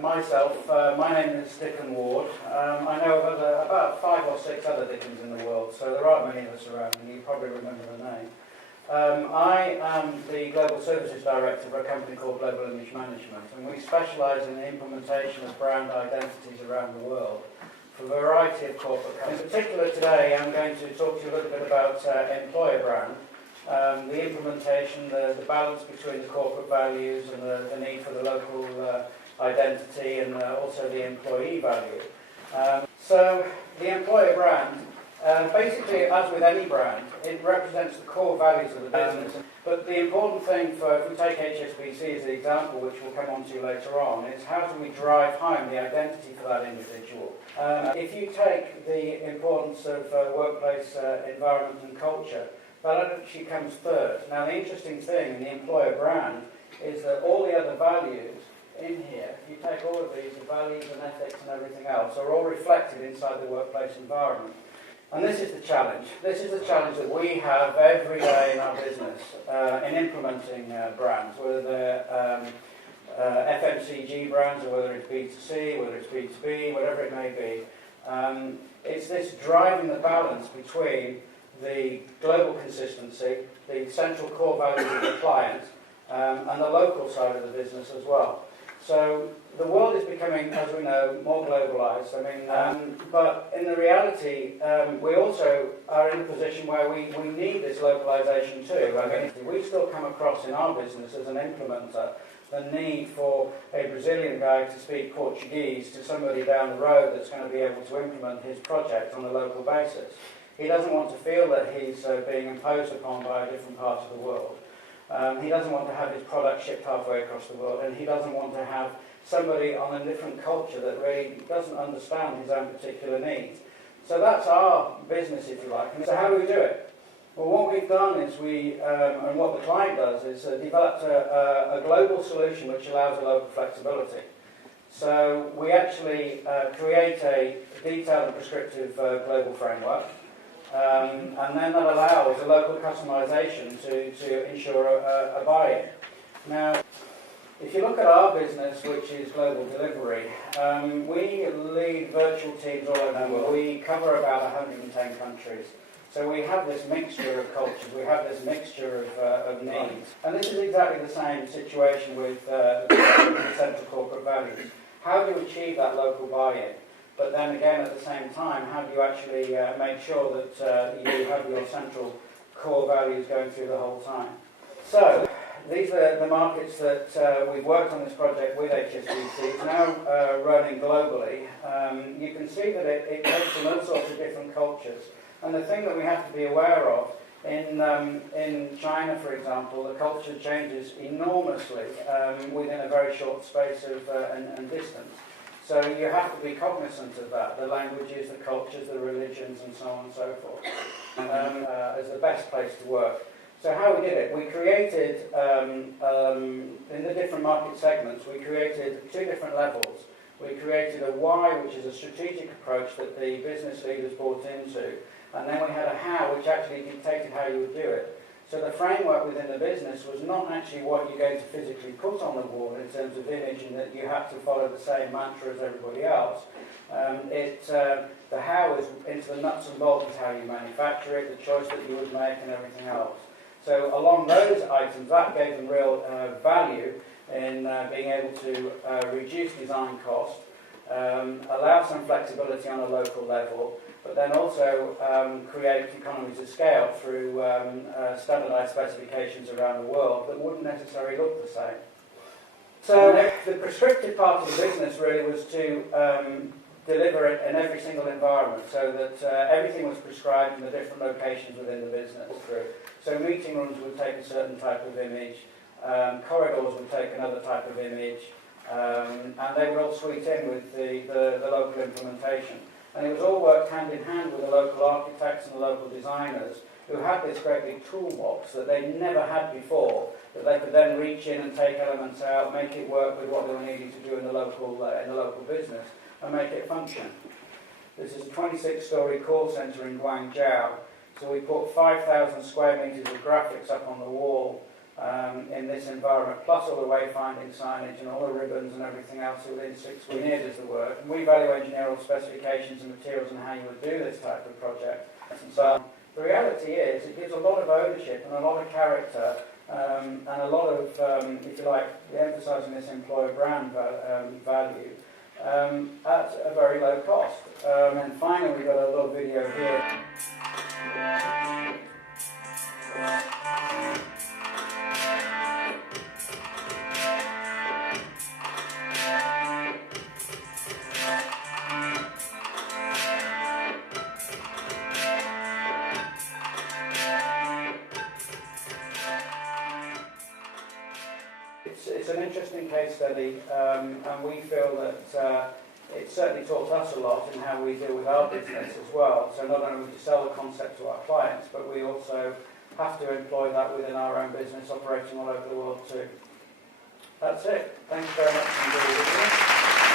myself, my name is Dickon Ward. I know of about 5 or 6 other Dickons in the world, so there aren't many of us around, and you probably remember the name. I am the Global Services Director for a company called Global Image Management, and we specialise in the implementation of brand identities around the world for a variety of corporate companies. In particular today, I'm going to talk to you a little bit about employer brand. The implementation, the balance between the corporate values and the need for the local identity, and also the employee value. So the employer brand, basically, as with any brand, it represents the core values of the business. But the important thing if we take HSBC as the example, which we'll come on to later on, is how do we drive home the identity for that individual? If you take the importance of workplace environment and culture, that actually comes third. Now, the interesting thing in the employer brand is that all the other values in here, if you take all of these, the values and ethics and everything else, are all reflected inside the workplace environment. And this is the challenge. This is the challenge that we have every day in our business in implementing brands, whether they're FMCG brands or whether it's B2C, whether it's B2B, whatever it may be. It's this driving the balance between the global consistency, the central core values of the client, and the local side of the business as well. So the world is becoming, as we know, more globalised. But in the reality, we also are in a position where we need this localisation too. We still come across in our business as an implementer the need for a Brazilian guy to speak Portuguese to somebody down the road that's going to be able to implement his project on a local basis. He doesn't want to feel that he's being imposed upon by a different part of the world. He doesn't want to have his product shipped halfway across the world, and he doesn't want to have somebody on a different culture that really doesn't understand his own particular needs. So that's our business, if you like. And so how do we do it? Well, what we've done is and what the client does is developed a global solution which allows a local flexibility. So we actually create a detailed and prescriptive global framework. And then that allows a local customization to ensure a buy-in. Now, if you look at our business, which is global delivery, we lead virtual teams all over the world. We cover about 110 countries. So we have this mixture of cultures, we have this mixture of needs. And this is exactly the same situation with the central corporate values. How do you achieve that local buy-in? But then again, at the same time, how do you actually make sure that you have your central core values going through the whole time? So, these are the markets that we've worked on this project with HSBC. It's now running globally. You can see that it takes in all sorts of different cultures. And the thing that we have to be aware of, in China, for example, the culture changes enormously within a very short space of and distance. So you have to be cognizant of that, the languages, the cultures, the religions, and so on and so forth, as the best place to work. So how we did it, we created, in the different market segments, we created 2 different levels. We created a why, which is a strategic approach that the business leaders bought into, and then we had a how, which actually dictated how you would do it. So the framework within the business was not actually what you're going to physically put on the wall in terms of image and that you have to follow the same mantra as everybody else. The how is into the nuts and bolts of how you manufacture it, the choice that you would make and everything else. So along those items, that gave them real value in being able to reduce design cost, allow some flexibility on a local level, but then also create economies of scale through standardised specifications around the world that wouldn't necessarily look the same. So the prescriptive part of the business really was to deliver it in every single environment, so that everything was prescribed in the different locations within the business. So meeting rooms would take a certain type of image, corridors would take another type of image, and they would all suite in with the local implementation. And it was all worked hand in hand with the local architects and the local designers who had this great big toolbox that they never had before, that they could then reach in and take elements out, make it work with what they were needing to do in the local business, and make it function. This is a 26-story call centre in Guangzhou, so we put 5,000 square metres of graphics up on the wall, in this environment, plus all the wayfinding signage and all the ribbons and everything else within 6 weeks. Engineer does the work, and we value engineer all specifications and materials and how you would do this type of project. So the reality is it gives a lot of ownership and a lot of character and a lot of, if you like, emphasising this employer brand value at a very low cost. And finally, we've got a little video here. It's an interesting case study, and we feel that it certainly taught us a lot in how we deal with our business as well. So not only do we sell the concept to our clients, but we also have to employ that within our own business, operating all over the world too. That's it. Thank you very much for being with us.